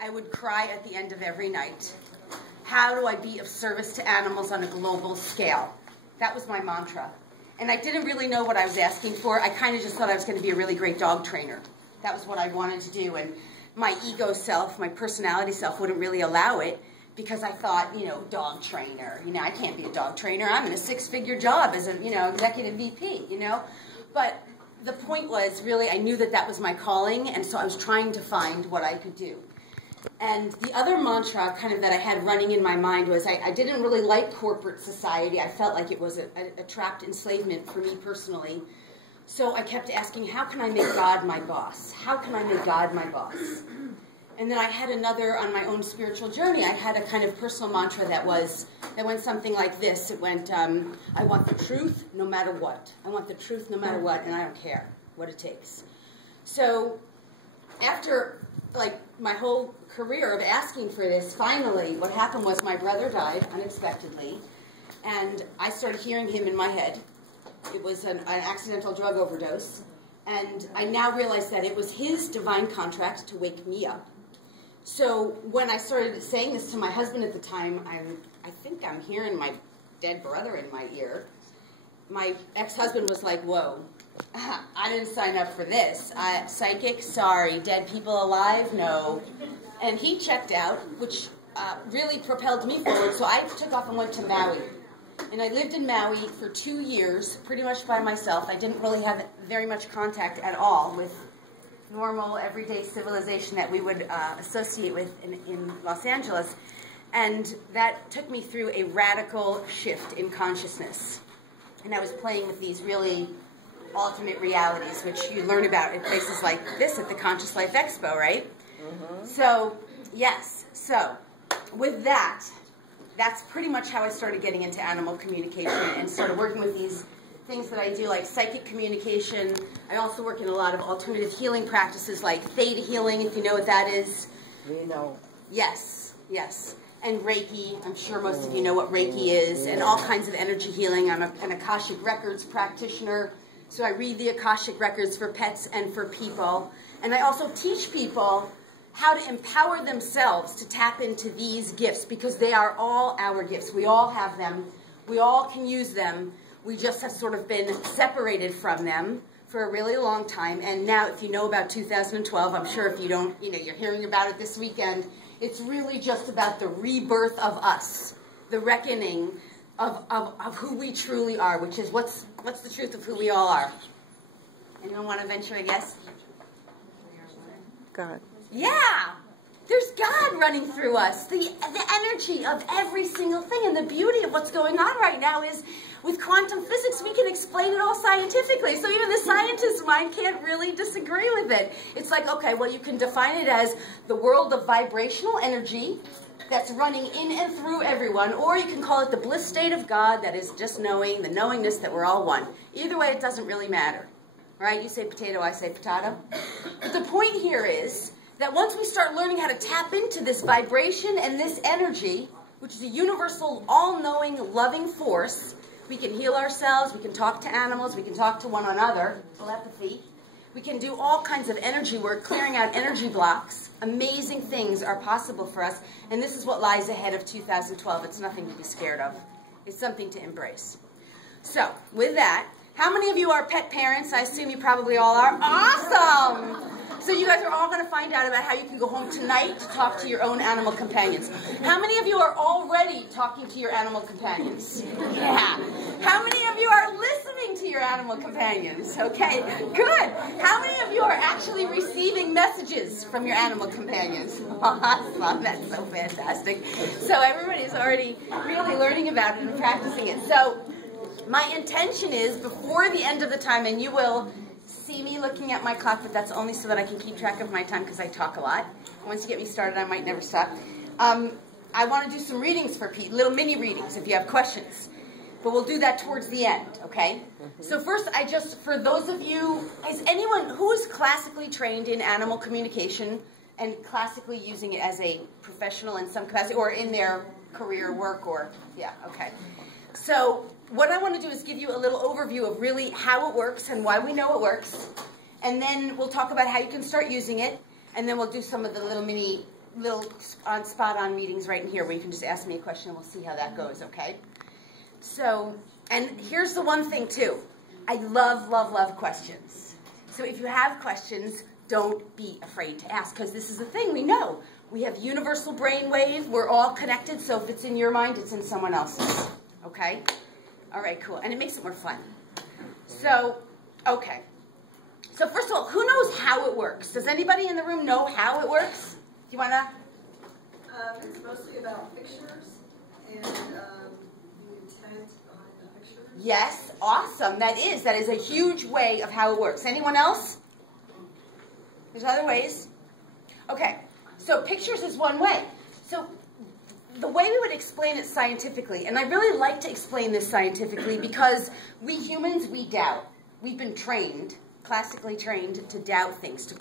I would cry at the end of every night. How do I be of service to animals on a global scale? That was my mantra. And I didn't really know what I was asking for. I kind of just thought I was going to be a really great dog trainer. That was what I wanted to do. And my ego self, my personality self wouldn't really allow it because I thought, dog trainer. I can't be a dog trainer. I'm in a six-figure job as a, executive VP, But the point was really I knew that that was my calling, and so I was trying to find what I could do. And the other mantra kind of that I had running in my mind was I didn't really like corporate society. I felt like it was a trapped enslavement for me personally. So I kept asking, how can I make God my boss? How can I make God my boss? And then I had another, on my own spiritual journey, I had a kind of personal mantra that went something like this. It went, I want the truth no matter what. I want the truth no matter what, and I don't care what it takes. So after my whole career of asking for this, finally what happened was my brother died unexpectedly, and I started hearing him in my head. It was an accidental drug overdose, and I now realize that it was his divine contract to wake me up. So when I started saying this to my husband at the time, I think I'm hearing my dead brother in my ear. My ex-husband was like, whoa, I didn't sign up for this. Psychic, sorry. Dead people alive, no. And he checked out, which really propelled me forward. So I took off and went to Maui. And I lived in Maui for 2 years, pretty much by myself. I didn't really have very much contact at all with normal, everyday civilization that we would associate with in Los Angeles. And that took me through a radical shift in consciousness. And I was playing with these really alternate realities, which you learn about at places like this at the Conscious Life Expo, right? Mm-hmm. So, yes. So, with that, that's pretty much how I started getting into animal communication and started working with these things that I do, like psychic communication. I also work in a lot of alternative healing practices, like theta healing, if you know what that is. We know. Yes, yes. And Reiki, I'm sure most of you know what Reiki is, and all kinds of energy healing. I'm an Akashic Records practitioner, so I read the Akashic Records for pets and for people. And I also teach people how to empower themselves to tap into these gifts, because they are all our gifts. We all have them. We all can use them. We just have sort of been separated from them for a really long time. And now, if you know about 2012, I'm sure if you don't, you're hearing about it this weekend, it's really just about the rebirth of us, the reckoning of who we truly are, which is what's the truth of who we all are. Anyone want to venture a guess? God. Yeah! There's God running through us. The energy of every single thing. And the beauty of what's going on right now is with quantum physics, we can explain it all scientifically. So even the scientist's mind can't really disagree with it. It's like, okay, well, you can define it as the world of vibrational energy that's running in and through everyone, or you can call it the bliss state of God, that is just knowing, the knowingness that we're all one. Either way, it doesn't really matter. Right? You say potato, I say potato. But the point here is that once we start learning how to tap into this vibration and this energy, which is a universal, all-knowing, loving force, we can heal ourselves, we can talk to animals, we can talk to one another, telepathy. We can do all kinds of energy work, clearing out energy blocks. Amazing things are possible for us, and this is what lies ahead of 2012. It's nothing to be scared of. It's something to embrace. So, with that, how many of you are pet parents? I assume you probably all are. Awesome! So you guys are all going to find out about how you can go home tonight to talk to your own animal companions. How many of you are already talking to your animal companions? Yeah. How many of you are listening to your animal companions? Okay, good. How many of you are actually receiving messages from your animal companions? Awesome. That's so fantastic. So everybody's already really learning about it and practicing it. So my intention is, before the end of the time, and you will see me looking at my clock, but that's only so that I can keep track of my time because I talk a lot. Once you get me started, I might never stop. I want to do some readings for Pete, little mini readings if you have questions. But we'll do that towards the end, okay? So first, for those of you, is anyone who is classically trained in animal communication and classically using it as a professional in some capacity, or in their career work, or, yeah, okay. So what I want to do is give you a little overview of really how it works and why we know it works. And then we'll talk about how you can start using it. And then we'll do some of the little mini little spot-on meetings right in here where you can just ask me a question and we'll see how that goes, okay? So, and here's the one thing too. I love, love, love questions. So if you have questions, don't be afraid to ask, because this is the thing we know. We have universal brainwave. We're all connected, so if it's in your mind, it's in someone else's, okay? All right, cool. And it makes it more fun. So, okay. So first of all, who knows how it works? Does anybody in the room know how it works? Do you want to? It's mostly about pictures and the intent behind the pictures. Yes, awesome. That is a huge way of how it works. Anyone else? There's other ways. Okay, so pictures is one way. So the way we would explain it scientifically, and I really like to explain this scientifically because we humans, we doubt. We've been trained, classically trained, to doubt things, to